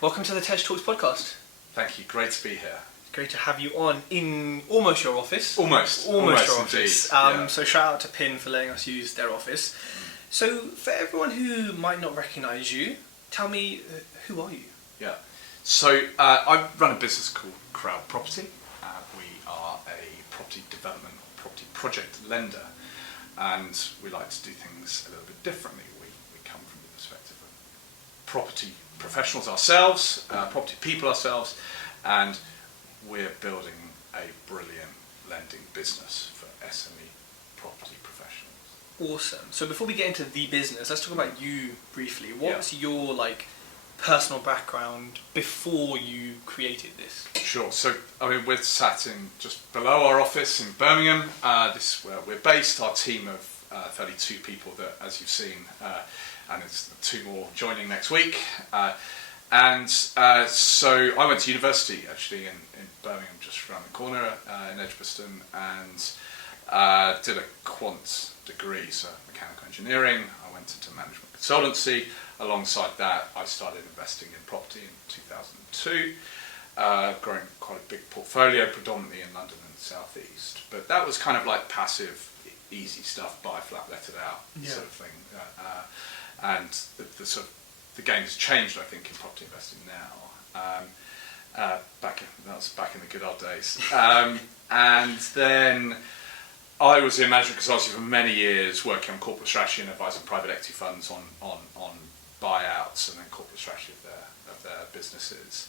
welcome to the Tej Talks podcast. Thank you, great to be here. Great to have you on in almost your office. Almost your indeed. office. Yeah. So shout out to Pin for letting us use their office. So for everyone who might not recognise you, tell me, who are you? Yeah. So I run a business called Crowd Property. We are a property development, property project lender, and we like to do things a little bit differently. We come from the perspective of property professionals ourselves, property people ourselves, and we're building a brilliant lending business for SME property professionals. Awesome. So before we get into the business, let's talk about you briefly. What's your personal background before you created this? Sure. So we're sat in just below our office in Birmingham. This is where we're based. Our team of 32 people that, as you've seen, and it's 2 more joining next week. So I went to university actually in Birmingham, just around the corner in Edgbaston, and did a quant degree, so mechanical engineering. I went into management consultancy. Alongside that, I started investing in property in 2002, growing quite a big portfolio, predominantly in London and the South East. But that was kind of like passive, easy stuff, buy flat, let it out sort of thing. And the game has changed, I think, in property investing now. That was back in the good old days. And then I was in management consultancy for many years, working on corporate strategy and advising private equity funds on buyouts and then corporate strategy of their businesses.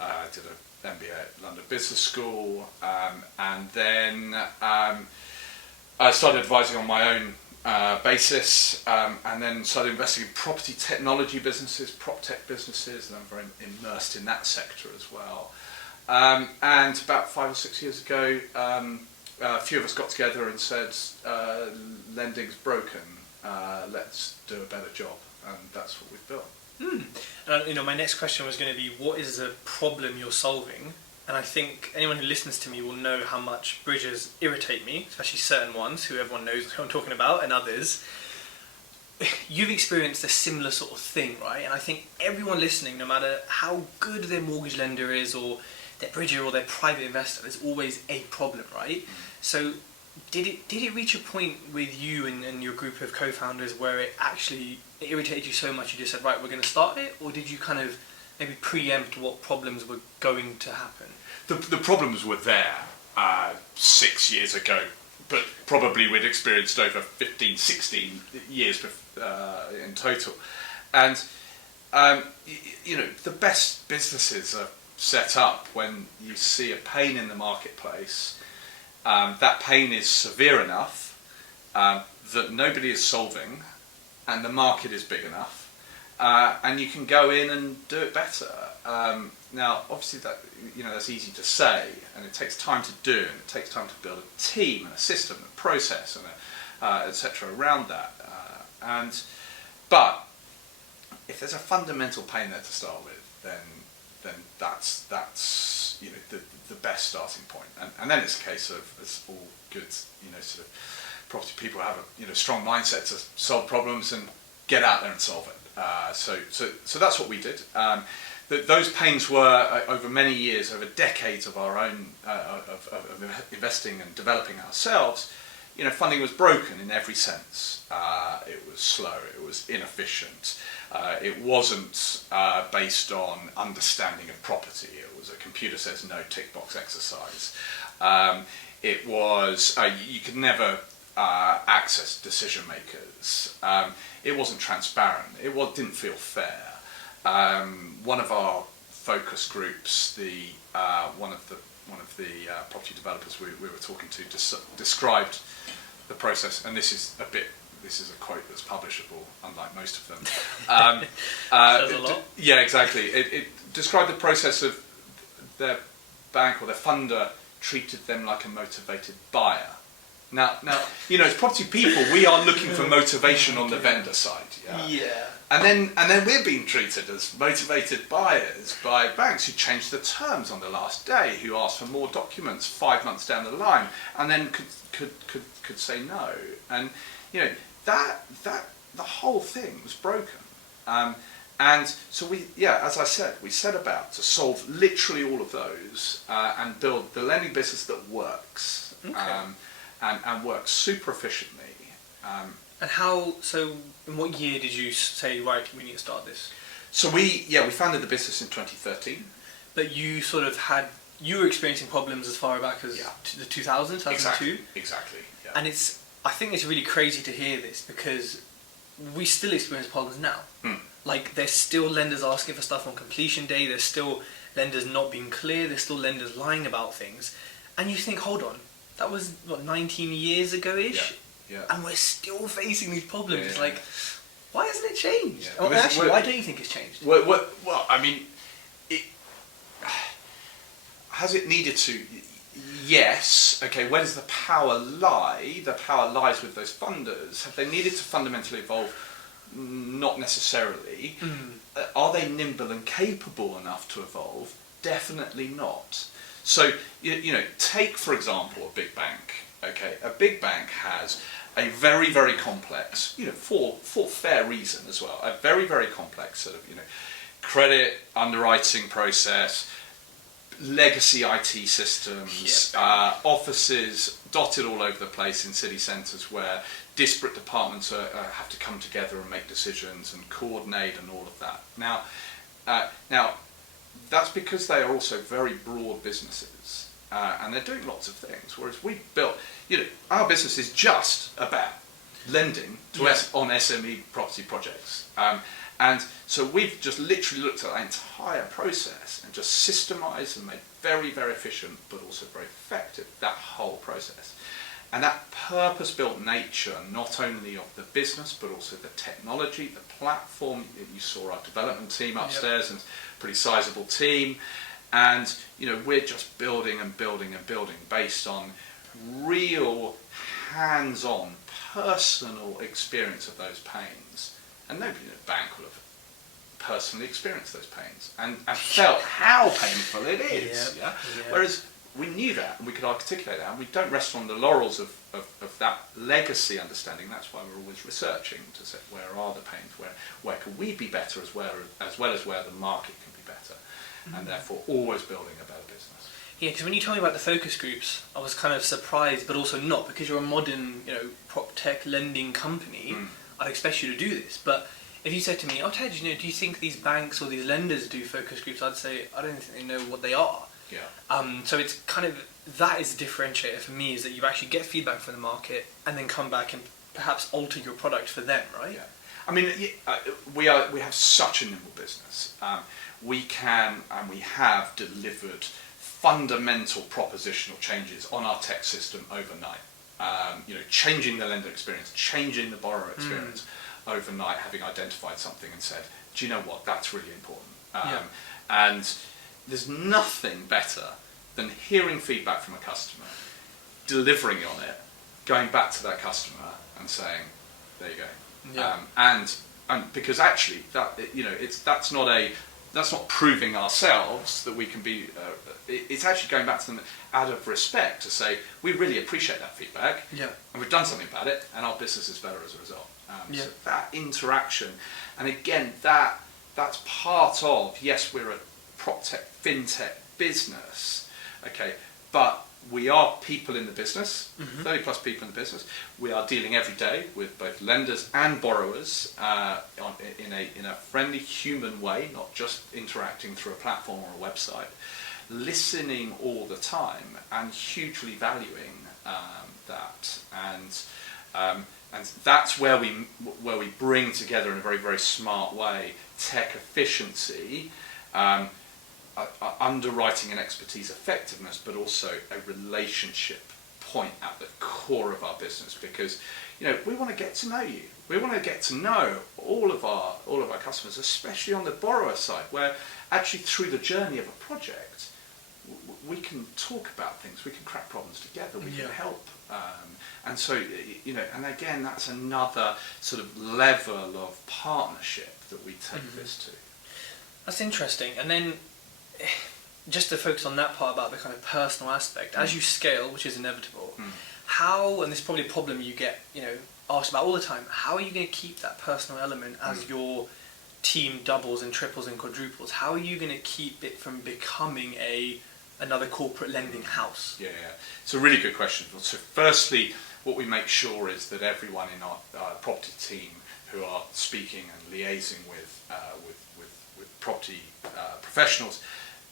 I did an MBA at London Business School, and then I started advising on my own basis, and then started investing in property technology businesses, prop tech businesses, and I'm very immersed in that sector as well. And about 5 or 6 years ago, a few of us got together and said, lending's broken, let's do a better job, and that's what we've built. And my next question was going to be, what is the problem you're solving? And I think anyone who listens to me will know how much bridges irritate me, especially certain ones who everyone knows who I'm talking about, and others. You've experienced a similar sort of thing, right? And I think everyone listening, no matter how good their mortgage lender is, or their bridger, or their private investor, there's always a problem, right? So did it reach a point with you and your group of co-founders where it irritated you so much you just said, right, we're going to start it? Or did you kind of maybe preempt what problems were going to happen? The problems were there 6 years ago, but probably we'd experienced over 15, 16 years in total. And, the best businesses are set up when you see a pain in the marketplace. That pain is severe enough that nobody is solving, and the market is big enough. And you can go in and do it better. Now, obviously, that's easy to say, and it takes time to do, and it takes time to build a team and a system and a process and etc. around that. But if there's a fundamental pain there to start with, then that's the best starting point. And then it's a case of, as all good sort of property people have a strong mindset to solve problems and get out there and solve it. So that's what we did. Those pains were over many years, over decades of our own of investing and developing ourselves. Funding was broken in every sense. It was slow. It was inefficient. It wasn't based on understanding of property. It was a computer says no tick box exercise. It was you could never access decision makers. It wasn't transparent. It didn't feel fair. One of our focus groups, one of the property developers we were talking to, described the process, and this is a quote that's publishable, unlike most of them. Says a lot. Yeah, exactly. It described the process of their bank or their funder treated them like a motivated buyer. Now, as property people, we are looking for motivation on the vendor side. Yeah. And then we're being treated as motivated buyers by banks who change the terms on the last day, who ask for more documents 5 months down the line, and then could say no. And that the whole thing was broken. And so as I said, we set about to solve literally all of those and build the lending business that works and works super efficiently. And so in what year did you say, right, we need to start this? So we founded the business in 2013. But you sort of you were experiencing problems as far back as the 2000s, 2002? Exactly. Yeah. And I think it's really crazy to hear this because we still experience problems now. Like, there's still lenders asking for stuff on completion day, there's still lenders not being clear, there's still lenders lying about things. And you think, hold on, that was, 19 years ago-ish? Yeah. And we're still facing these problems. Yeah, It's like, why hasn't it changed? Yeah. Actually, why don't you think it's changed? Well, I mean, has it needed to? Yes. Okay, where does the power lie? The power lies with those funders. Have they needed to fundamentally evolve? Not necessarily. Are they nimble and capable enough to evolve? Definitely not. So, take for example a big bank. Okay, a big bank has a very, very complex, for fair reason as well, a very, very complex sort of, credit underwriting process, legacy IT systems, offices dotted all over the place in city centres where disparate departments have to come together and make decisions and coordinate and all of that. Now, that's because they are also very broad businesses and they're doing lots of things. Whereas we built, our business is just about lending on SME property projects. And so we've just literally looked at that entire process and just systemized and made very, very efficient, but also very effective, that whole process. And that purpose-built nature, not only of the business, but also the technology, the platform. You saw our development team upstairs, and a pretty sizable team. And, we're just building and building and building based on real, hands-on, personal experience of those pains. And nobody in a bank will have personally experienced those pains and felt how painful it is. Yeah. Whereas we knew that and we could articulate that, and we don't rest on the laurels of that legacy understanding. That's why we're always researching to say where are the pains, where can we be better as well as where the market can be better, and therefore always building a better business. Yeah, because when you told me about the focus groups, I was kind of surprised, but also not, because you're a modern, prop tech lending company. I'd expect you to do this, but if you said to me, "Oh, Ted, do you think these banks or these lenders do focus groups?" I'd say, I don't think they know what they are. Yeah. So it's kind of, that is the differentiator for me, is that you actually get feedback from the market and then come back and perhaps alter your product for them, right? Yeah. I mean, we have such a nimble business. We can and we have delivered fundamental propositional changes on our tech system overnight. Changing the lender experience, changing the borrower experience overnight, having identified something and said, do you know what, that's really important. And there's nothing better than hearing feedback from a customer, delivering on it, going back to that customer and saying, there you go. Yeah. And because actually that, that's not proving ourselves that we can be, it's actually going back to them out of respect to say, we really appreciate that feedback, and we've done something about it, and our business is better as a result. So that interaction, and again, that's part of, yes, we're a prop tech, fintech business, okay, but we are people in the business, 30 plus people in the business. We are dealing every day with both lenders and borrowers in a friendly, human way, not just interacting through a platform or a website, listening all the time and hugely valuing that. And that's where we bring together in a very, very smart way tech efficiency, underwriting and expertise effectiveness, but also a relationship point at the core of our business, because we want to get to know you. We want to get to know all of our customers, especially on the borrower side, where actually through the journey of a project we can talk about things, we can crack problems together, we can help, and so and again, that's another sort of level of partnership that we take this to. That's interesting. And then just to focus on that part about the kind of personal aspect, as you scale, which is inevitable, how, and this is probably a problem you get asked about all the time, how are you going to keep that personal element as your team doubles and triples and quadruples, how are you going to keep it from becoming another corporate lending house? Yeah, it's a really good question. So firstly, what we make sure is that everyone in our property team who are speaking and liaising with property professionals,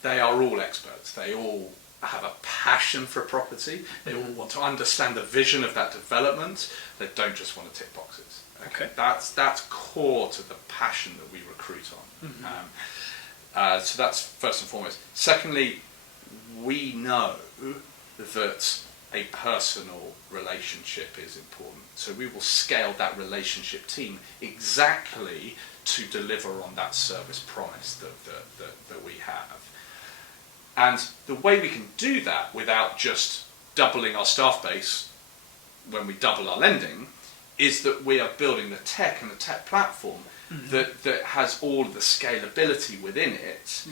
they are all experts. They all have a passion for property. They all want to understand the vision of that development. They don't just want to tick boxes. Okay. That's core to the passion that we recruit on. Mm-hmm. So that's first and foremost. Secondly, we know that a personal relationship is important. So we will scale that relationship team exactly to deliver on that service promise that we have. And the way we can do that without just doubling our staff base when we double our lending is that we are building the tech and the tech platform that has all of the scalability within it.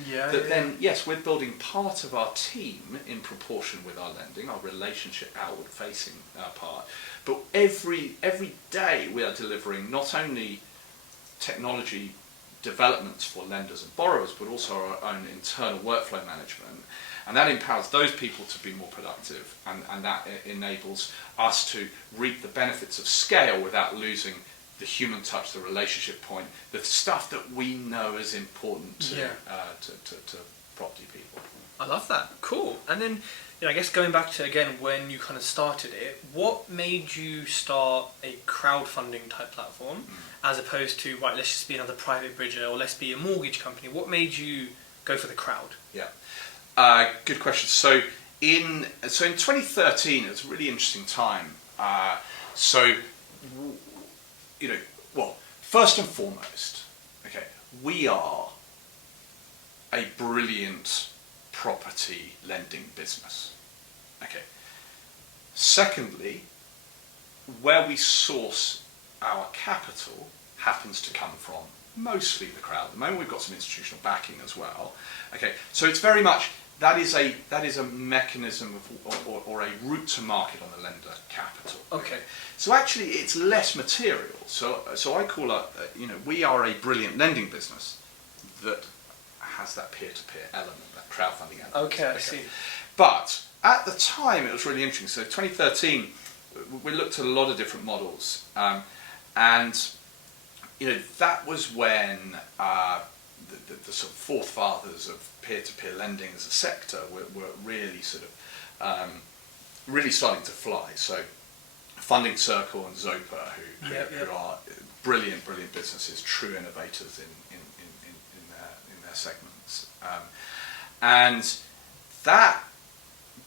Then, yes, we're building part of our team in proportion with our lending, our relationship outward facing part. But every day we are delivering not only technology developments for lenders and borrowers, but also our own internal workflow management. And that empowers those people to be more productive, and that enables us to reap the benefits of scale without losing the human touch, the relationship point, the stuff that we know is important to property people. I love that. Cool. And then, I guess going back to, again, when you kind of started it, what made you start a crowdfunding type platform as opposed to, right, let's just be another private bridger or let's be a mortgage company? What made you go for the crowd? Yeah. Good question. So in 2013, it was a really interesting time. First and foremost, we are a brilliant property lending business. Secondly, where we source our capital happens to come from mostly the crowd. At the moment, we've got some institutional backing as well. So it's very much that is a mechanism or a route to market on the lender capital. So actually, it's less material. So I call we are a brilliant lending business that has that peer-to-peer element, that crowdfunding element. I see. But at the time, it was really interesting. So 2013, we looked at a lot of different models, and that was when the sort of forefathers of peer-to-peer lending as a sector were really really starting to fly. So Funding Circle and Zopa, who are brilliant businesses, true innovators in their segments, and that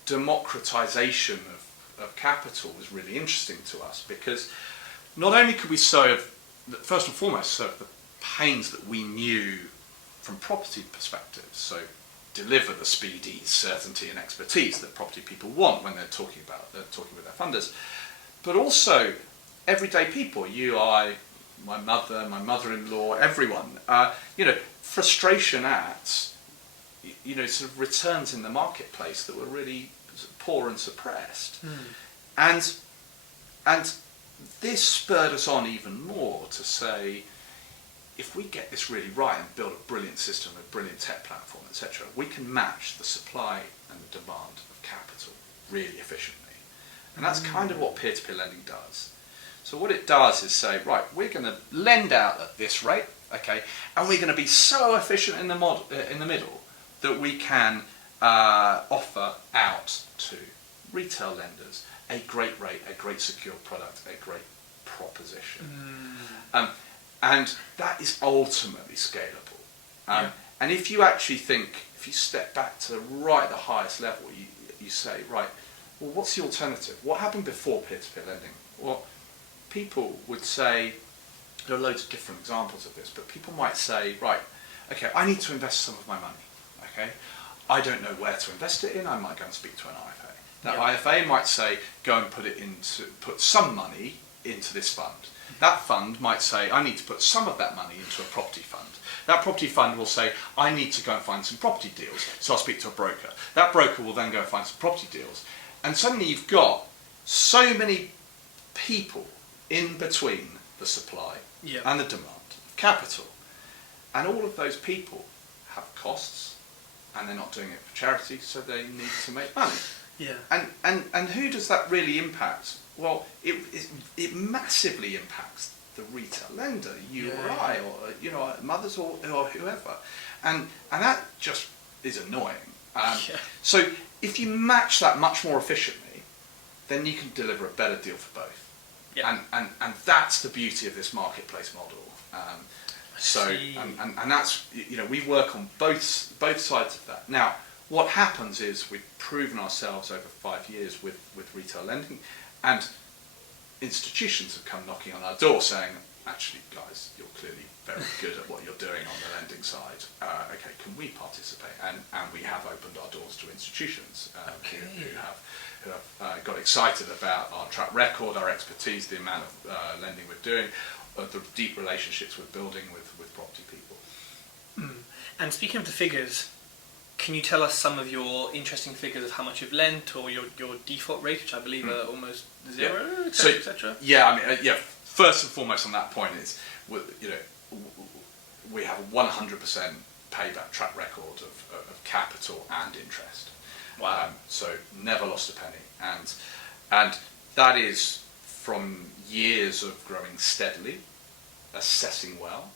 democratization of capital was really interesting to us, because not only could we solve, first and foremost, serve the pains that we knew from property perspectives, so deliver the speedy certainty and expertise that property people want when they're talking with their funders, but also everyday people, you, I, my mother, my mother-in-law, everyone, frustration at, sort of returns in the marketplace that were really poor and suppressed. And this spurred us on even more to say, if we get this really right and build a brilliant system, a brilliant tech platform, etc., we can match the supply and the demand of capital really efficiently. And that's kind of what peer-to-peer lending does. So what it does is say, right, we're going to lend out at this rate, and we're going to be so efficient in the middle that we can offer out to retail lenders a great rate, a great secure product, a great proposition. And that is ultimately scalable. And if you actually think, if you step back to the highest level, you say, right, well, what's the alternative? What happened before peer-to-peer lending? Well, people would say, there are loads of different examples of this, but people might say, right, I need to invest some of my money, I don't know where to invest it in, I might go and speak to an IFA. That IFA might say, go and put some money into this fund. That fund might say, I need to put some of that money into a property fund. That property fund will say, I need to go and find some property deals, so I'll speak to a broker. That broker will then go and find some property deals. And suddenly you've got so many people in between the supply and the demand of capital. And all of those people have costs, and they're not doing it for charity, so they need to make money. Yeah. And who does that really impact? Well, it massively impacts the retail lender, you or I, or mothers or whoever, and that just is annoying. So if you match that much more efficiently, then you can deliver a better deal for both. Yeah. And that's the beauty of this marketplace model. And that's, we work on both sides of that. Now, what happens is we've proven ourselves over 5 years with retail lending, and institutions have come knocking on our door saying, actually, guys, you're clearly very good at what you're doing on the lending side. Okay, can we participate? And we have opened our doors to institutions who have got excited about our track record, our expertise, the amount of lending we're doing, the deep relationships we're building with property people. And speaking of the figures, can you tell us some of your interesting figures of how much you've lent, or your default rate, which I believe are almost zero, etc.? First and foremost on that point is, we have a 100% payback track record of capital and interest. Wow. So never lost a penny, and that is from years of growing steadily, assessing well,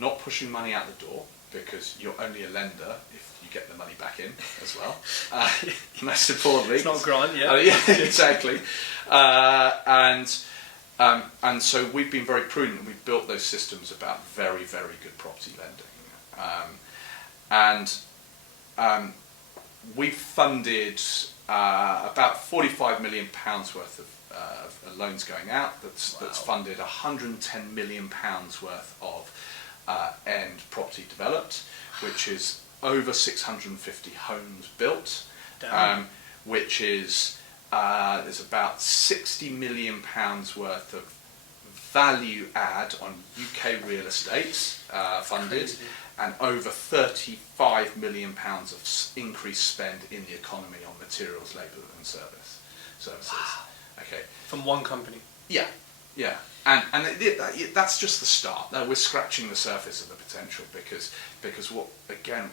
not pushing money out the door, because you're only a lender if you get the money back in as well. Most importantly, it's not a grant, yeah. Exactly. And so we've been very prudent. We've built those systems about very, very good property lending, and we've funded about £45 million worth of loans going out. That's funded £110 million worth of end property developed, which is over 650 homes built, which is there's about £60 million worth of value add on UK real estate funded, and over £35 million of increased spend in the economy on materials, labour and services. Wow. Okay. From one company. Yeah. And that's just the start. We're scratching the surface of the potential, because what, again,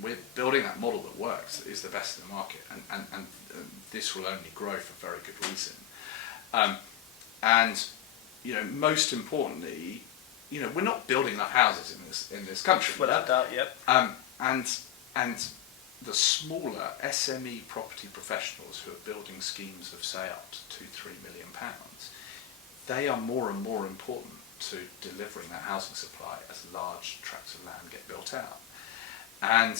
we're building that model that works, that is the best in the market, and this will only grow for very good reason. And most importantly, we're not building enough houses in this country. Without doubt, yep. And the smaller SME property professionals who are building schemes of, say, up to £2-3 million, they are more and more important to delivering that housing supply as large tracts of land get built out. And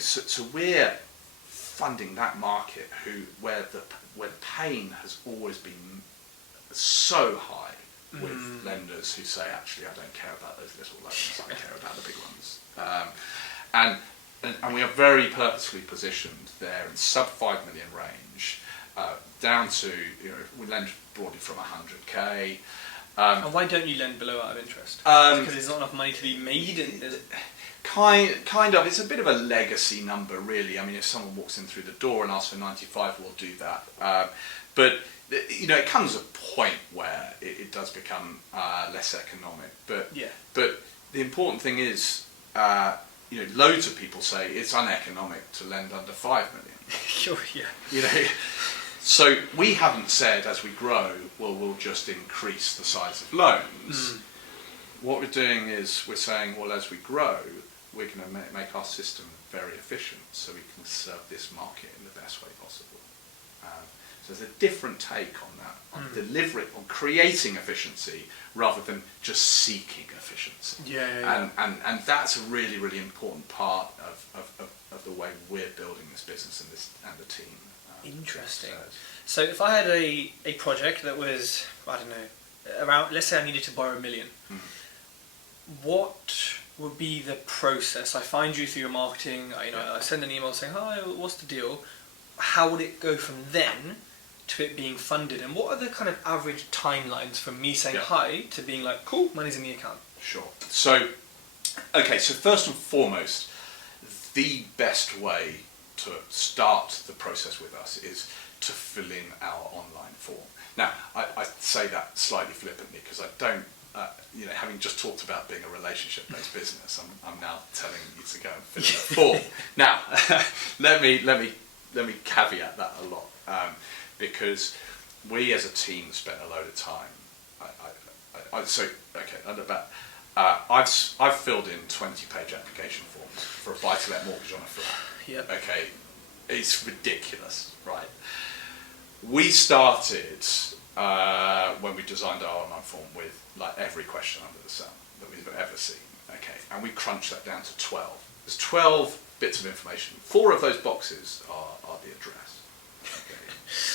so we're funding that market where the pain has always been so high with lenders who say, actually, I don't care about those little loans, I care about the big ones. And we are very purposefully positioned there in sub 5 million range, down to, we lend broadly from 100k. And why don't you lend below out of interest? Because there's not enough money to be made? Kind of. It's a bit of a legacy number, really. I mean, if someone walks in through the door and asks for 95, we'll do that. But it comes a point where it does become less economic. But the important thing is, loads of people say it's uneconomic to lend under 5 million. Sure, yeah. So we haven't said as we grow, we'll just increase the size of loans. What we're doing is we're saying, well, as we grow, we're going to make our system very efficient so we can serve this market in the best way possible. So there's a different take on that, on delivering, on creating efficiency rather than just seeking efficiency. And that's a really, really important part of the way we're building this business and the team. Interesting. So if I had a project that was, I don't know, around, let's say I needed to borrow $1 million, what would be the process? I find you through your marketing, I send an email saying, hi, what's the deal? How would it go from then to it being funded? And what are the kind of average timelines from me saying hi to being like, cool, money's in the account? Sure. So first and foremost, the best way to start the process with us is to fill in our online form. Now, I say that slightly flippantly because I don't having just talked about being a relationship-based business, I'm now telling you to go and fill in a form. Now, let me caveat that a lot, because we as a team spent a load of time. I've filled in 20-page application forms for a buy-to-let mortgage on a flat. Yeah. Okay, it's ridiculous, right? We started when we designed our online form with like every question under the sun that we've ever seen. Okay, and we crunched that down to 12. There's 12 bits of information. 4 of those boxes are the address.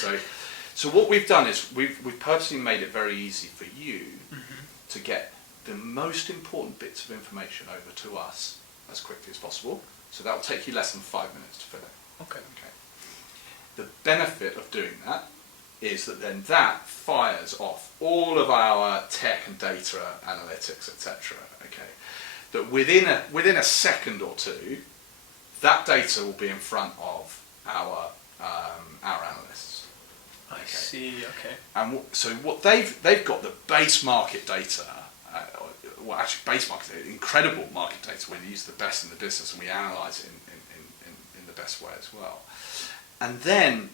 Okay, so what we've done is we've purposely made it very easy for you to get the most important bits of information over to us as quickly as possible. So that will take you less than 5 minutes to fill in. Okay. The benefit of doing that is that then that fires off all of our tech and data analytics, etc. Okay, that within a second or two, that data will be in front of our analysts. I see. Okay. And so what they've got the base market data. Well, actually, base market data, incredible market data. We use the best in the business and we analyse it in the best way as well. And then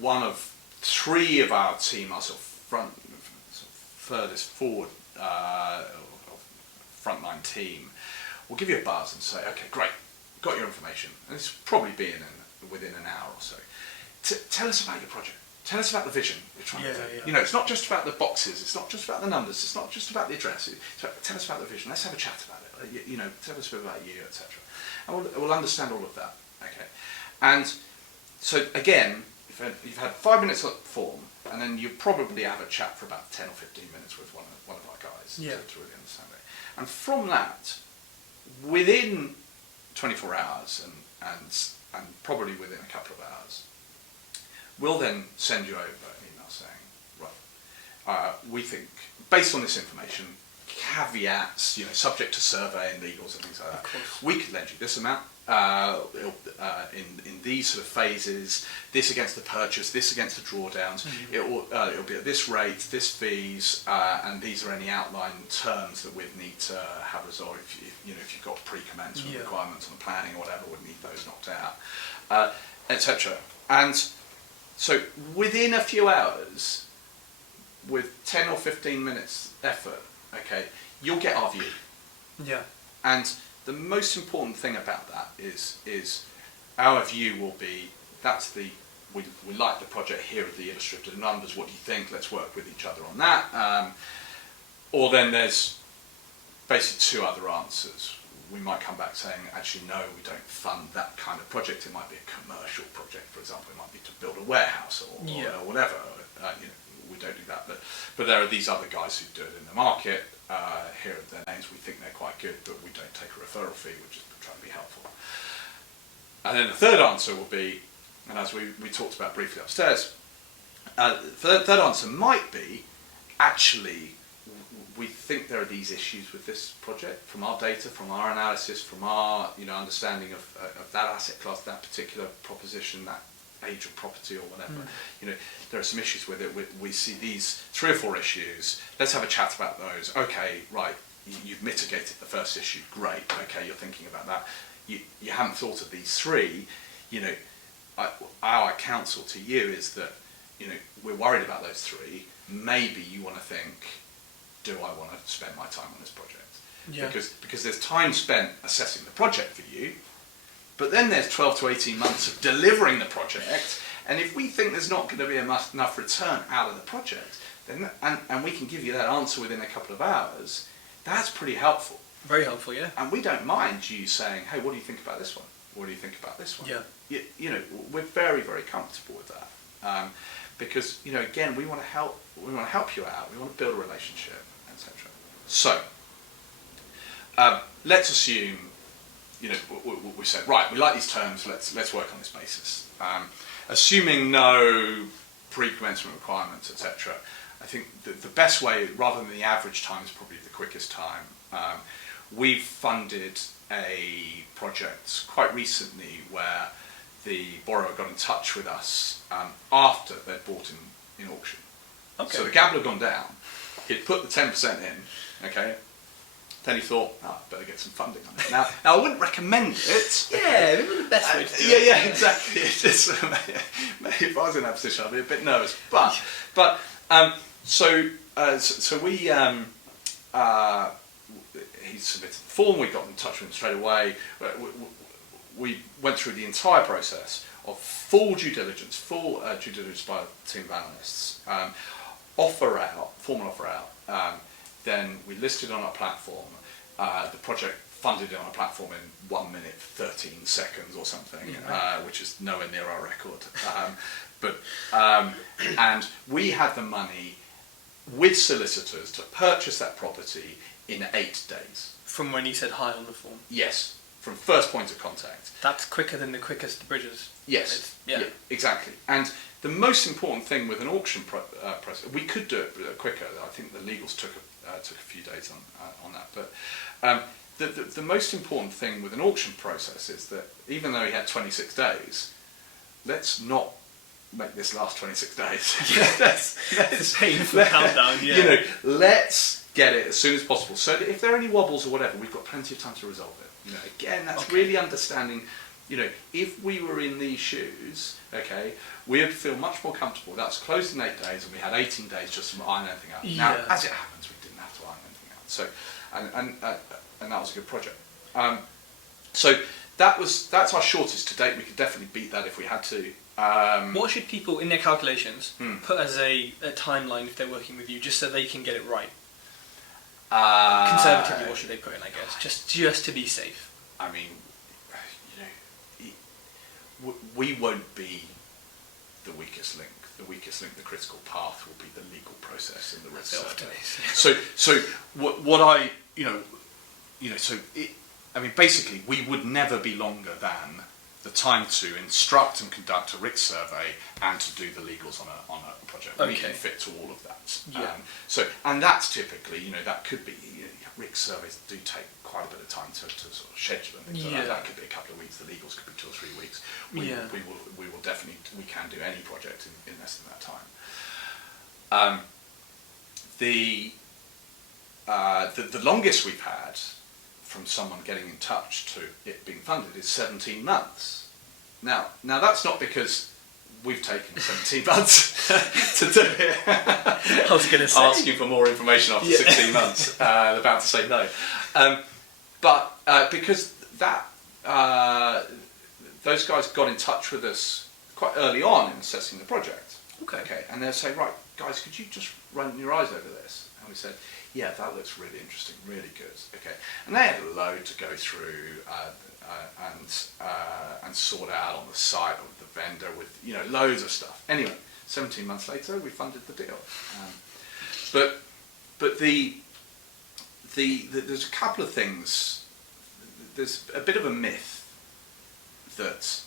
one of 3 of our team, our sort of furthest forward frontline team, will give you a buzz and say, okay, great, got your information. And it's probably within an hour or so. Tell us about your project. Tell us about the vision you're trying to do. Yeah. It's not just about the boxes. It's not just about the numbers. It's not just about the address. Tell us about the vision. Let's have a chat about it. Tell us a bit about you, etc. And we'll understand all of that. Okay. And so again, you've had 5 minutes of form, and then you probably have a chat for about 10 or 15 minutes with one of our guys to really understand it. And from that, within 24 hours and probably within a couple of hours, we'll then send you over an email saying, right, we think, based on this information, caveats, subject to survey and legals and things like that, we could lend you this amount in these sort of phases, this against the purchase, this against the drawdowns, it'll be at this rate, this fees, and these are any outline terms that we'd need to have resolved if you've got pre-commencement requirements on the planning or whatever, we'd need those knocked out, etc. And so within a few hours, with 10 or 15 minutes effort, okay, you'll get our view. Yeah. And the most important thing about that is our view will be, we like the project, here are the illustrative numbers, what do you think, let's work with each other on that. Or then there's basically 2 other answers. We might come back saying, actually, no, we don't fund that kind of project. It might be a commercial project, for example. It might be to build a warehouse or whatever. We don't do that. But there are these other guys who do it in the market. Here are their names. We think they're quite good, but we don't take a referral fee. We're just trying to be helpful. And then the third answer will be, and as we talked about briefly upstairs, the third answer might be, actually, we think there are these issues with this project from our data, from our analysis, from our understanding of that asset class, that particular proposition, that age of property or whatever. There are some issues with it. We see these 3 or 4 issues. Let's have a chat about those. Okay, right. You've mitigated the first issue. Great. Okay, you're thinking about that. You haven't thought of these 3. Our counsel to you is that we're worried about those 3. Maybe you want to think, do I want to spend my time on this project? Yeah. Because there's time spent assessing the project for you, but then there's 12 to 18 months of delivering the project, and if we think there's not going to be enough return out of the project, then and we can give you that answer within a couple of hours, that's pretty helpful. Very helpful, yeah. And we don't mind you saying, hey, what do you think about this one? What do you think about this one? Yeah. We're very, very comfortable with that. Because, again, we want to help you out. We want to build a relationship, etc. So, let's assume, we said, right, we like these terms, let's work on this basis. Assuming no pre-commencement requirements, etc. I think the best way, rather than the average time, is probably the quickest time. We've funded a project quite recently where the borrower got in touch with us after they'd bought in auction. Okay. So the gamble had gone down. He'd put the 10% in, okay? Then he thought, I better get some funding on it. Now I wouldn't recommend it. Yeah, maybe the best way to do it. Yeah, exactly. It's just, maybe if I was in that position, I'd be a bit nervous. But so we he submitted the form. We got in touch with him straight away. We went through the entire process of full due diligence by a team of analysts. Formal offer out. Then we listed on our platform. The project funded it on our platform in 1 minute 13 seconds or something, which is nowhere near our record. And we had the money with solicitors to purchase that property in 8 days. From when you said hi on the form. Yes, from first point of contact. That's quicker than the quickest bridges. Yes, Yeah. Exactly. And the most important thing with an auction process, we could do it quicker. I think the legals took a few days on that. But the most important thing with an auction process is that even though he had 26 days, let's not make this last 26 days. It's a painful countdown, yeah. You know, let's get it as soon as possible. So that if there are any wobbles or whatever, we've got plenty of time to resolve it. You know, again, that's really understanding. You know, if we were in these shoes, okay, we would feel much more comfortable. That was closed in 8 days, and we had 18 days just to iron anything out. Yeah. Now, as it happens, we didn't have to iron anything out. So, and that was a good project. So that's our shortest to date. We could definitely beat that if we had to. What should people, in their calculations, put as a timeline if they're working with you, just so they can get it right? Conservatively, what should they put in, I guess? Just to be safe. I mean, you know, we won't be the weakest link. The weakest link, the critical path, will be the legal process and the risk survey. So what I, I mean, basically, we would never be longer than the time to instruct and conduct a RICS survey and to do the legals on a project. Okay. We can fit to all of that. Yeah. And that's typically, that could be, RICS surveys do take quite a bit of time to sort of schedule and things like that. That could be a couple of weeks. The legals could be 2 or 3 weeks. We will definitely, we can do any project in less than that time. The longest we've had from someone getting in touch to it being funded is 17 months. Now that's not because we've taken 17 months to do it. I was going to say. Asking for more information after 16 months, about to say no. But because those guys got in touch with us quite early on in assessing the project. Okay. And they'll say, right, guys, could you just run your eyes over this? And we said, yeah, that looks really interesting, really good. Okay, and they had a load to go through and sort out on the site of the vendor with loads of stuff. Anyway, 17 months later, we funded the deal. But there's a couple of things. There's a bit of a myth that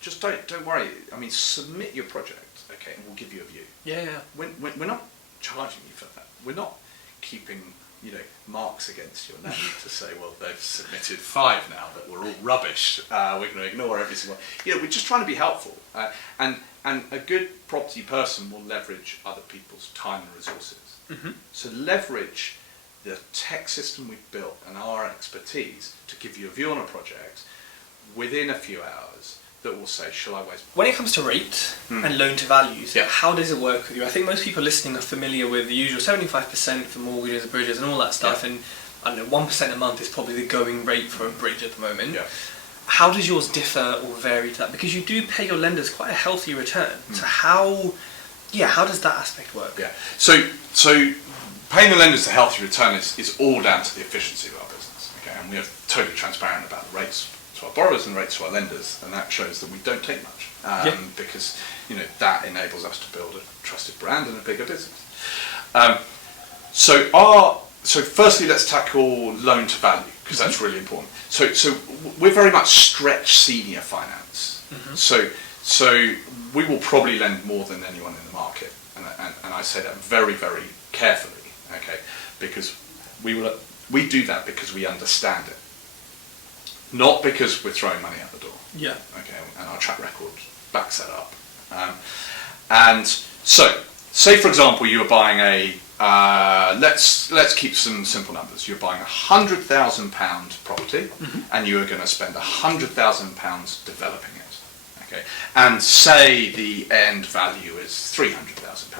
just don't worry. I mean, submit your project, okay, and we'll give you a view. Yeah. We're not charging you for that. We're not keeping marks against your name to say, well, they've submitted 5 now that we're all rubbish. We're going to ignore every single one. We're just trying to be helpful. And a good property person will leverage other people's time and resources. Mm-hmm. So leverage the tech system we've built and our expertise to give you a view on a project within a few hours that will say, shall I waste? When it comes to rate and loan to values, how does it work with you? I think most people listening are familiar with the usual 75% for mortgages and bridges and all that stuff, and I don't know, 1% a month is probably the going rate for a bridge at the moment. Yeah. How does yours differ or vary to that? Because you do pay your lenders quite a healthy return. So how does that aspect work? Yeah. So paying the lenders a healthy return is all down to the efficiency of our business. Okay, and we are totally transparent about the rates to our borrowers and rates to our lenders, and that shows that we don't take much because that enables us to build a trusted brand and a bigger business. So firstly, let's tackle loan to value because that's really important. So we're very much stretch senior finance. Mm-hmm. So we will probably lend more than anyone in the market, and I say that very, very carefully, okay, because we do that because we understand it. Not because we're throwing money out the door. Yeah. Okay, and our track record backs that up. And So, say for example you were buying a let's keep some simple numbers. You're buying £100,000 property, and you are going to spend £100,000 developing it. Okay, and say the end value is £300,000.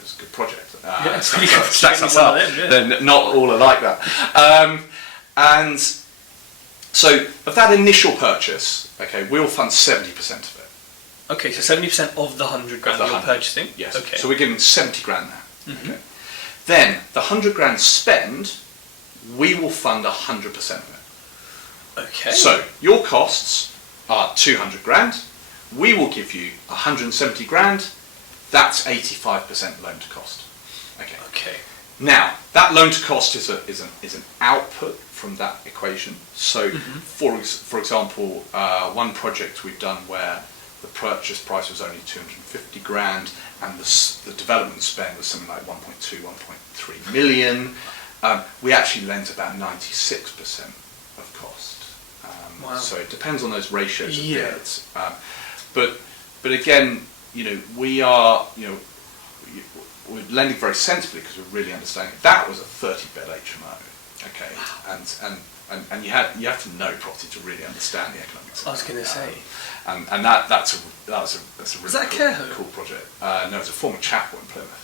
It's a good project. It's pretty good. Stacks up well. Then not all are like that. And so of that initial purchase, okay, we'll fund 70% of it. Okay, so 70% of the 100 grand you're purchasing. Yes. Okay. So we're giving 70 grand now. Okay. Then the 100 grand spend, we will fund 100% of it. Okay. So your costs are 200 grand. We will give you 170 grand. That's 85% loan to cost. Okay. Okay. Now that loan to cost is an output from that equation. So for example, one project we've done where the purchase price was only 250 grand and the development spend was something like 1.2, 1.3 million. We actually lent about 96% of cost. Wow. So it depends on those ratios. Yeah. But again, we are, we're lending very sensibly because we're really understanding. That was a 30-bed HMO. Okay. Wow. And you have to know property to really understand the economics. I was going to say. And that's a really Is that a care home? cool project. No, it's a former chapel in Plymouth.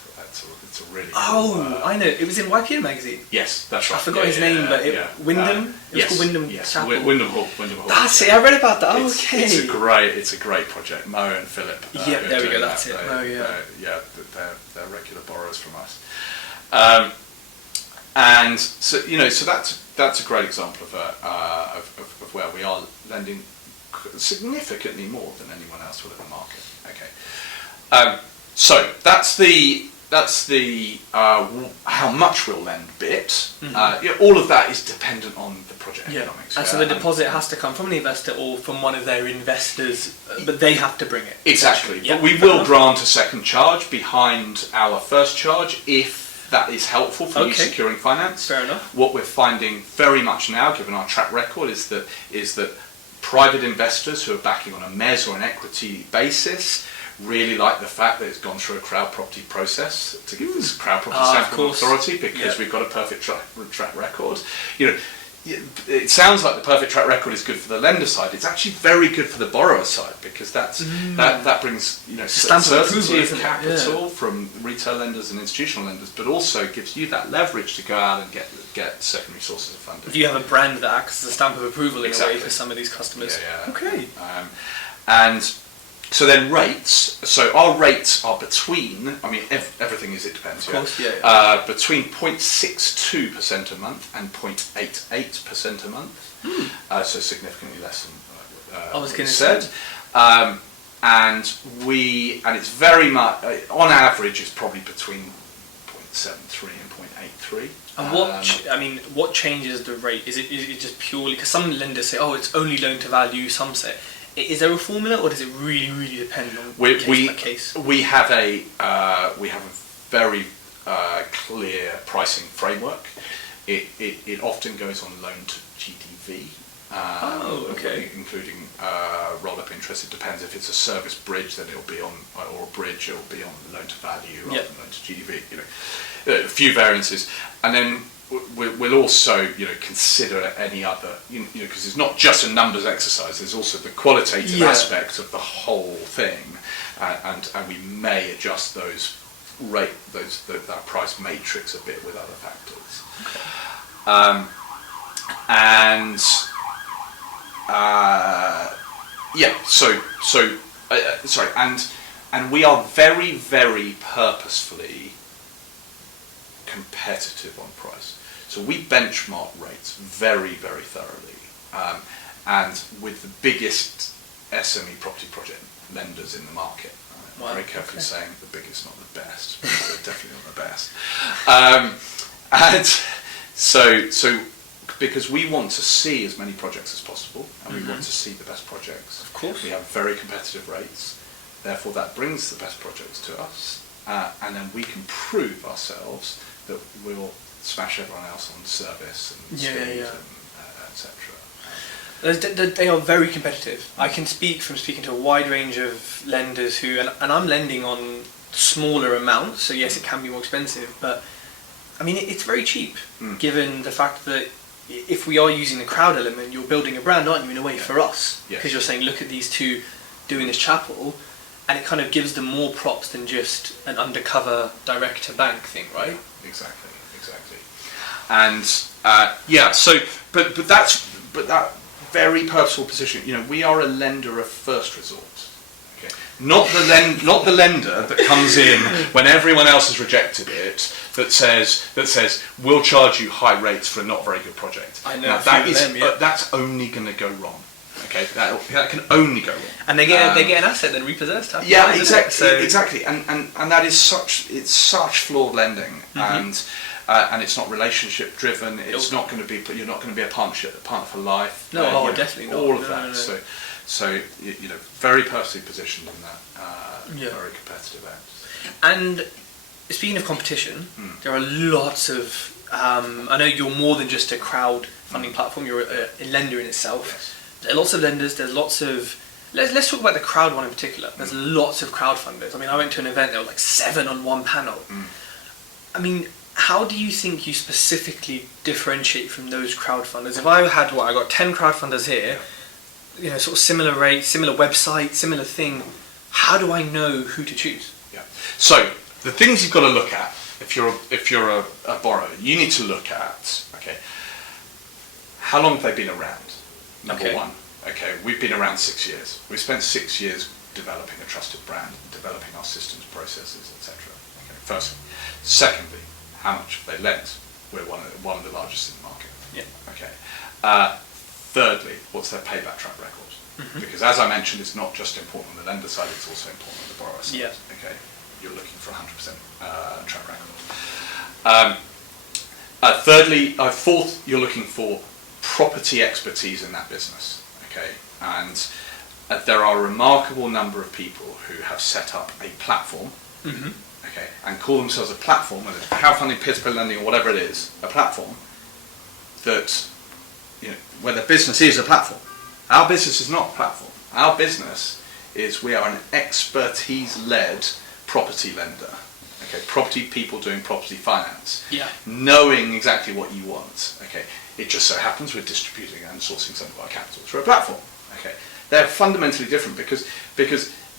It's a really cool, I know. It was in YPO magazine. Yes, that's right. I forgot his name, but Yes, Wyndham. It was called Wyndham Chapel. Wyndham Hall. That's it. I read about that. Okay. It's a great project. Mo and Philip. Yeah, there we go. That's it. Mo, yeah, they're regular borrowers from us. And so so that's a great example of where we are lending significantly more than anyone else will in the market. Okay. So that's the how much we'll lend bit. All of that is dependent on the project economics. And so the deposit has to come from an investor or from one of their investors, but they have to bring it. Exactly. But we will grant a second charge behind our first charge if that is helpful for you securing finance. Fair enough. What we're finding very much now, given our track record, is that private investors who are backing on a MES or an equity basis really like the fact that it's gone through a crowd property process to give this crowd property stamp of authority because we've got a perfect track record. It sounds like the perfect track record is good for the lender side. It's actually very good for the borrower side because that brings certainty of capital from retail lenders and institutional lenders, but also gives you that leverage to go out and get secondary sources of funding. If you have a brand that acts as a stamp of approval in a way for some of these customers. Yeah. Okay. And so then rates. So our rates are between. I mean, everything is. It depends. Of course, between 0.62% a month and 0.88% a month. So significantly less than I was going to said. And it's very much on average. It's probably between 0.73 and 0.83. And what changes the rate? Is it just purely because some lenders say, oh, it's only loan to value. Some say. Is there a formula, or does it really, really depend on case by case? We have a very clear pricing framework. It often goes on loan to GDV. Including roll-up interest. It depends if it's a service bridge, then it'll be on, or a bridge, it'll be on loan to value rather than loan to GDV. A few variances, and then we'll also consider any other because it's not just a numbers exercise. There's also the qualitative aspect of the whole thing, and we may adjust that price matrix a bit with other factors. And we are very, very purposefully competitive on price. So we benchmark rates very, very thoroughly, and with the biggest SME property project lenders in the market. Wow. Very carefully saying the biggest, not the best, but they're definitely not the best. And so because we want to see as many projects as possible, and we want to see the best projects. Of course. We have very competitive rates, therefore that brings the best projects to us, and then we can prove ourselves that we'll smash everyone else on service and speed and etc. They are very competitive. I can speak from speaking to a wide range of lenders who, and I'm lending on smaller amounts, so yes, it can be more expensive, but I mean, it's very cheap, given the fact that if we are using the crowd element, you're building a brand, aren't you, in a way, for us? Yes. Because you're saying, look at these two doing this chapel, and it kind of gives them more props than just an undercover direct-to-bank thing, right? Exactly. And but that very purposeful position. You know, we are a lender of first resort. Okay, not the lender that comes in when everyone else has rejected it. That says we'll charge you high rates for a not very good project. I know. Now, that's only going to go wrong. Okay, that can only go wrong. And they get an asset then repossessed. Yeah, exactly. And that is such flawed lending, and it's not relationship driven. It's not going to be. You're not going to be a partner for life. No, definitely not. All of that. No. So you know, very personally positioned in that very competitive end. And speaking of competition, there are lots of. I know you're more than just a crowdfunding platform. You're a lender in itself. Yes. There are lots of lenders. There's lots of. Let's talk about the crowd one in particular. There's lots of crowdfunders. I mean, I went to an event. There were like 7 on one panel. I mean, how do you think you specifically differentiate from those crowdfunders? If I had I got 10 crowdfunders here, you know, sort of similar rate, similar website, similar thing. How do I know who to choose? Yeah. So the things you've got to look at if you're a borrower, you need to look at how long have they been around? Number one. Okay, we've been around 6 years. We've spent 6 years developing a trusted brand, developing our systems, processes, etc. Okay, firstly. Secondly, how much have they lent? We're one of the largest in the market. Yeah. Okay. Thirdly, what's their payback track record? Because as I mentioned, it's not just important on the lender side, it's also important on the borrower side. Yeah. Okay. You're looking for 100% track record. Fourth, you're looking for property expertise in that business. Okay. And there are a remarkable number of people who have set up a platform. Okay, and call themselves a platform, whether it's crowdfunding, peer-to-peer lending, or whatever it is, a platform that, you know, where the business is a platform. Our business is not a platform. Our business is we are an expertise-led property lender. Okay, property people doing property finance. Yeah. Knowing exactly what you want. Okay, it just so happens we're distributing and sourcing some of our capital through a platform. Okay, they're fundamentally different because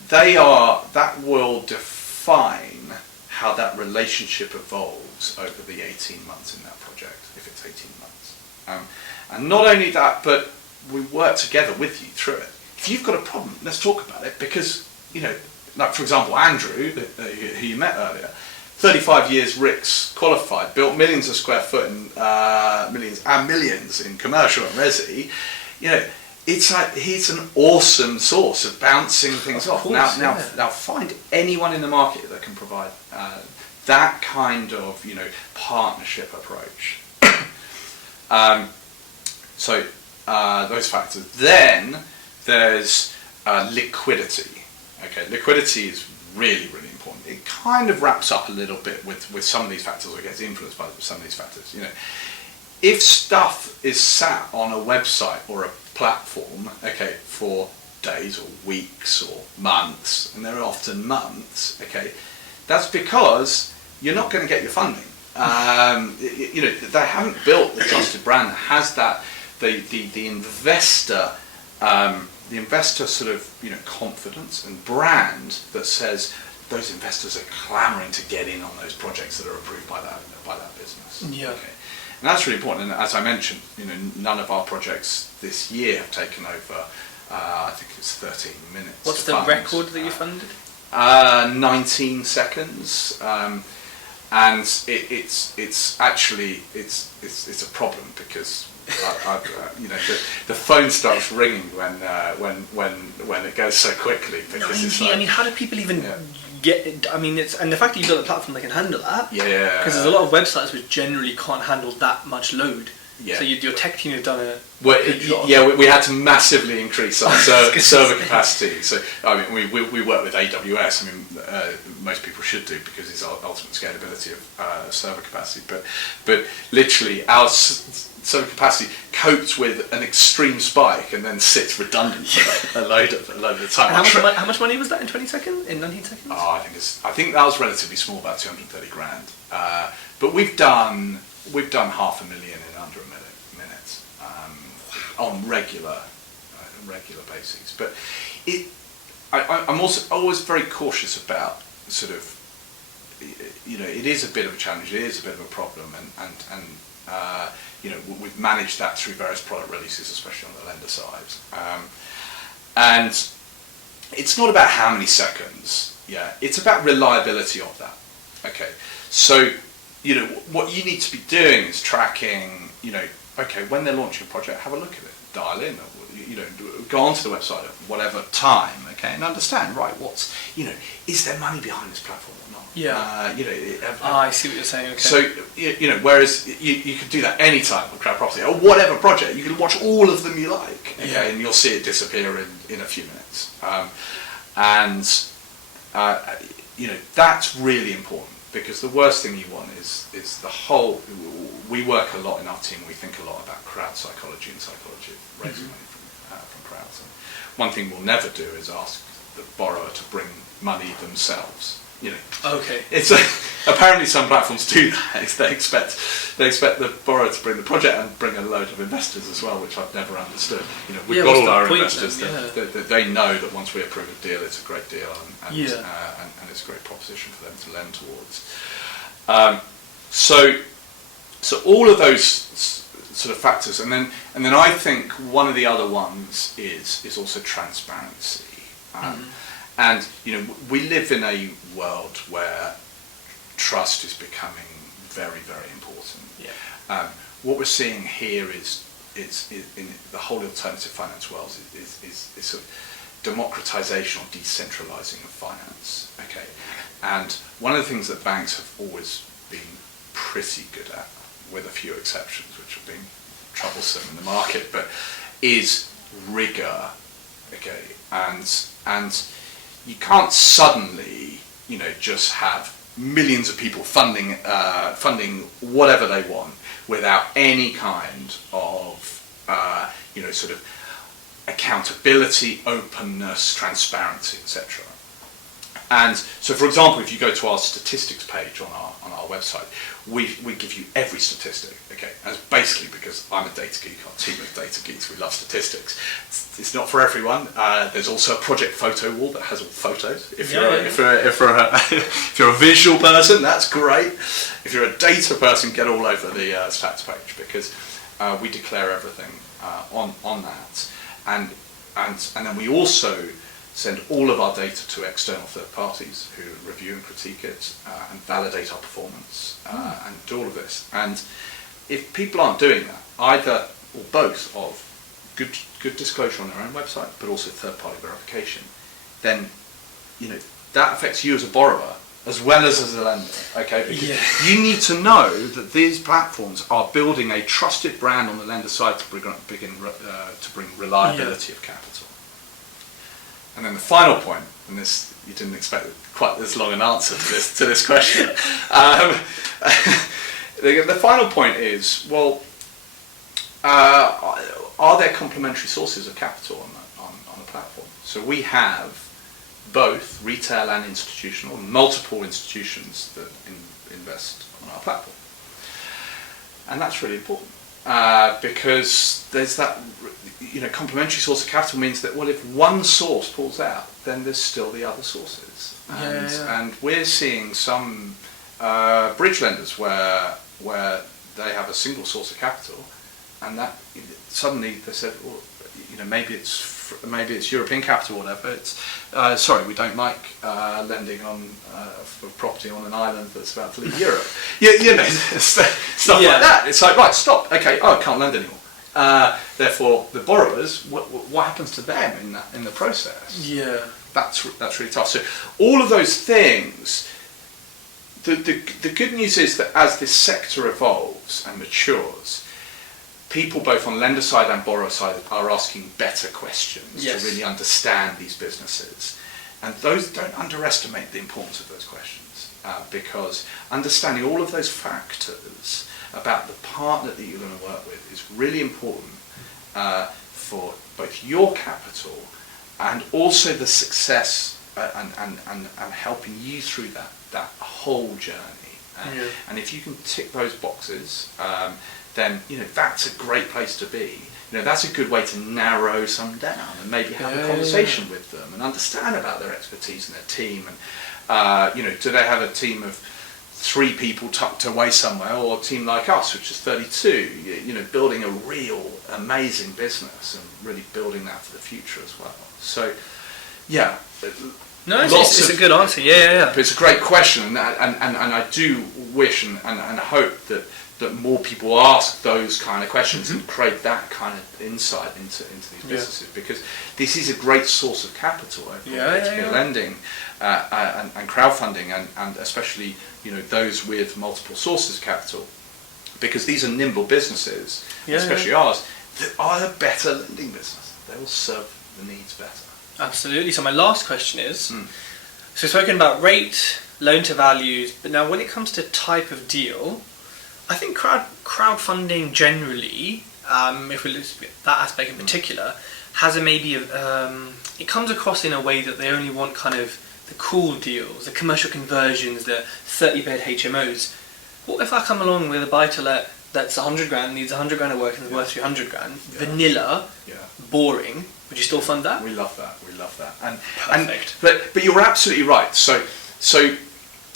that will define how that relationship evolves over the 18 months in that project, if it's 18 months. And not only that, but we work together with you through it. If you've got a problem, let's talk about it, because, you know, like for example, Andrew, who you met earlier, 35 years RICS qualified, built millions of square foot and millions in commercial and resi, you know, it's like he's an awesome source of bouncing things off. Now find anyone in the market that can provide that kind of, you know, partnership approach. Those factors. Then there's liquidity. Okay, liquidity is really, really important. It kind of wraps up a little bit with some of these factors, or gets influenced by some of these factors. You know, if stuff is sat on a website or a platform, okay, for days or weeks or months, and there are often months, okay, that's because you're not going to get your funding. You know, they haven't built the trusted brand that has that the investor sort of, you know, confidence and brand that says those investors are clamoring to get in on those projects that are approved by that business. Yeah. Okay. And that's really important. And as I mentioned, you know, none of our projects this year have taken over. I think it's 13 minutes. What's the record that you funded? 19 seconds. And it's actually a problem because you know, the phone starts ringing when it goes so quickly, because 90, it's like, I mean, how do people even get it? I mean, and the fact that you've got a platform that can handle that. Yeah. Because there's a lot of websites which generally can't handle that much load. Yeah. So your tech team have done a Well, good job. yeah, we had to massively increase our server capacity. So, I mean, we work with AWS. I mean, most people should do because it's our ultimate scalability of server capacity. But literally, our server capacity copes with an extreme spike and then sits redundant for a load of the time. And how much money was that in 20 seconds? In 19 seconds? Oh, I think that was relatively small, about 230 grand. But we've done $500,000 in under a minute on regular basis. But I'm also always very cautious about sort of, it is a bit of a challenge, it is a bit of a problem, and we've managed that through various product releases, especially on the lender side. And it's not about how many seconds, it's about reliability of that. Okay, so what you need to be doing is tracking, okay, when they're launching a project, have a look at it, dial in, go onto the website at whatever time, okay, and understand, right, is there money behind this platform or not? Yeah. I see what you're saying. Okay. So, whereas you could do that any time on Crowd Property or whatever project, you can watch all of them you like, okay, and you'll see it disappear in a few minutes. That's really important. Because the worst thing you want is the whole. We work a lot in our team. We think a lot about crowd psychology and psychology of raising money from crowds. And one thing we'll never do is ask the borrower to bring money themselves. Okay. It's apparently some platforms do that. They expect the borrower to bring the project and bring a load of investors as well, which I've never understood. We've got all our investors that they know that once we approve a deal, it's a great deal and it's a great proposition for them to lend towards. So all of those sort of factors, and then I think one of the other ones is also transparency. And we live in a world where trust is becoming very, very important. Yeah. What we're seeing here is in the whole alternative finance world is sort of democratization or decentralizing of finance. Okay, and one of the things that banks have always been pretty good at, with a few exceptions which have been troublesome in the market, but is rigor. Okay, and you can't suddenly, just have millions of people funding whatever they want without any kind of, sort of accountability, openness, transparency, etc. And so, for example, if you go to our statistics page on our website, we give you every statistic. Okay, and it's basically because I'm a data geek. Our team of data geeks, we love statistics. It's not for everyone. There's also a project photo wall that has all photos. If you're a visual person, that's great. If you're a data person, get all over the stats page because we declare everything on that, and then we also send all of our data to external third parties who review and critique it and validate our performance and do all of this. And if people aren't doing that, either or both of good disclosure on their own website, but also third-party verification, then that affects you as a borrower as well as a lender. Okay, because you need to know that these platforms are building a trusted brand on the lender side to bring reliability of capital. And then the final point, and this you didn't expect quite this long an answer to this question. The final point is, well, are there complementary sources of capital on a platform? So we have both retail and institutional, multiple institutions that invest on our platform, and that's really important. Because there's that, complementary source of capital means that, well, if one source pulls out, then there's still the other sources. And we're seeing some bridge lenders where they have a single source of capital, and that suddenly they said, well, maybe it's European capital or whatever. It's sorry, we don't like lending on for property on an island that's about to leave Europe. Stuff like that. It's like, right, stop. Okay, I can't lend anymore. Therefore, the borrowers, what happens to them in the process? Yeah, that's really tough. So all of those things. The good news is that as this sector evolves and matures, people both on lender side and borrower side are asking better questions Yes. to really understand these businesses. And those, don't underestimate the importance of those questions, because understanding all of those factors about the partner that you're going to work with is really important for both your capital and also the success and helping you through that whole journey. And if you can tick those boxes, then that's a great place to be. That's a good way to narrow some down and maybe have a conversation with them and understand about their expertise and their team. And do they have a team of 3 people tucked away somewhere, or a team like us, which is 32? Building a real amazing business and really building that for the future as well. So, yeah. No, it's a good answer. Yeah. It's a great question, and I do wish and hope that more people ask those kind of questions and create that kind of insight into these businesses, because this is a great source of capital for peer-to-peer lending and crowdfunding, and especially those with multiple sources of capital, because these are nimble businesses, especially ours, that are a better lending business. They will serve the needs better. Absolutely. So my last question is, so we've spoken about rate, loan to values, but now when it comes to type of deal, I think crowdfunding generally, if we look at that aspect in particular, has it comes across in a way that they only want kind of the cool deals, the commercial conversions, the 30-bed HMOs. What if I come along with a buy-to-let that's 100 grand, needs 100 grand of work and is worth 300 grand, vanilla, boring? Would you still fund that? We love that. Perfect. But you're absolutely right. So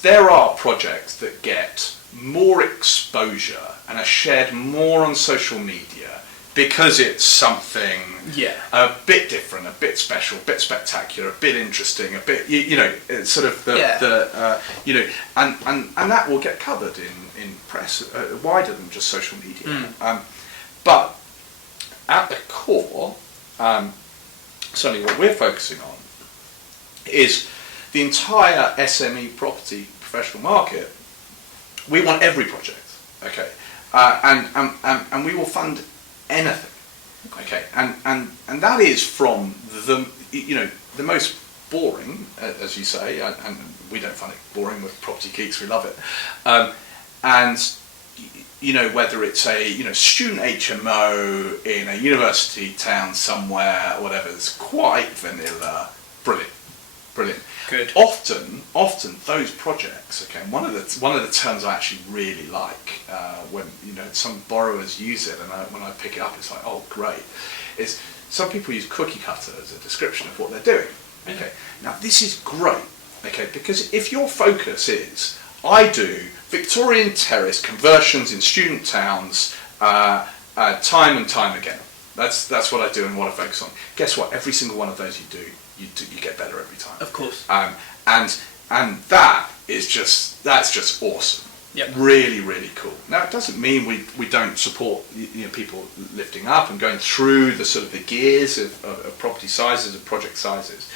there are projects that get more exposure and are shared more on social media because it's something a bit different, a bit special, a bit spectacular, a bit interesting, a bit it's sort of and that will get covered in press wider than just social media. But at the core, certainly what we're focusing on is the entire SME property professional market. We want every project, okay, and we will fund anything, okay, and that is from the most boring, as you say, and we don't find it boring with Property Geeks, we love it, and whether it's a student HMO in a university town somewhere or whatever, it's quite vanilla, brilliant. Good. Often those projects, okay, one of the terms I actually really like when some borrowers use it, and when I pick it up, it's like, oh great, is some people use cookie cutter as a description of what they're doing. Okay, now this is great, okay, because if your focus is, I do Victorian terrace conversions in student towns time and time again. That's what I do and what I focus on. Guess what? Every single one of those you get better every time. Of course. And that's just awesome. Yep. Really, really cool. Now it doesn't mean we don't support people lifting up and going through the sort of the gears of property sizes and project sizes,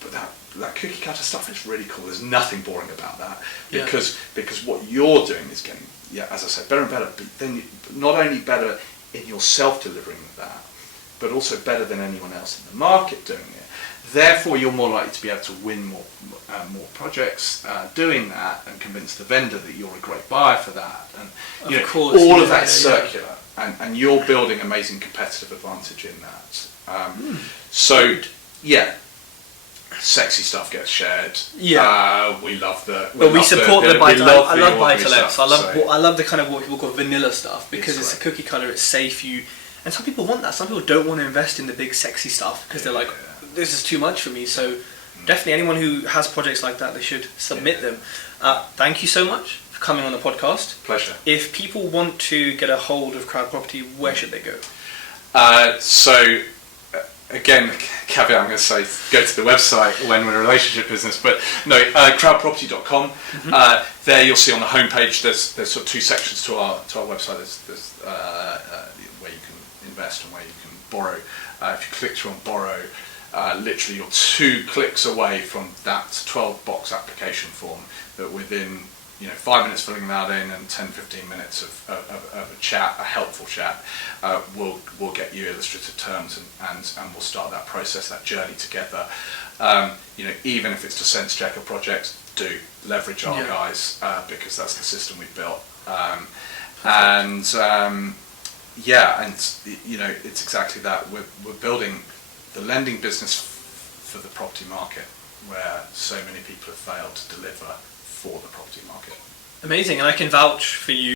but that cookie cutter stuff is really cool. There's nothing boring about that, because what you're doing is getting, as I said, better and better. But then not only better in yourself delivering that, but also better than anyone else in the market doing it. Therefore, you're more likely to be able to win more projects doing that, and convince the vendor that you're a great buyer for that. And of course, all of that's circular, and you're building amazing competitive advantage in that. So, sexy stuff gets shared. We love the. We support the buy to let. I love buy to let. So I love the kind of what people call vanilla stuff, because it's a cookie cutter. It's safe. And some people want that. Some people don't want to invest in the big sexy stuff because they're like, this is too much for me. So definitely anyone who has projects like that, they should submit them. Thank you so much for coming on the podcast. Pleasure. If people want to get a hold of Crowd Property, where should they go? Again, caveat, I'm going to say go to the website when we're a relationship business, but no, crowdproperty.com. There you'll see on the homepage there's sort of 2 sections to our website. There's where you can invest and where you can borrow. If you click through on borrow, literally you're 2 clicks away from that 12-box application form that within 5 minutes filling that in and 10, 15 minutes of a chat, a helpful chat, will get you illustrative terms, and we'll start that process, that journey together. Even if it's to sense check a project, do leverage our guys, because that's the system we've built. It's exactly that. We're building the lending business for the property market, where so many people have failed to deliver for the property market. Amazing, and I can vouch for you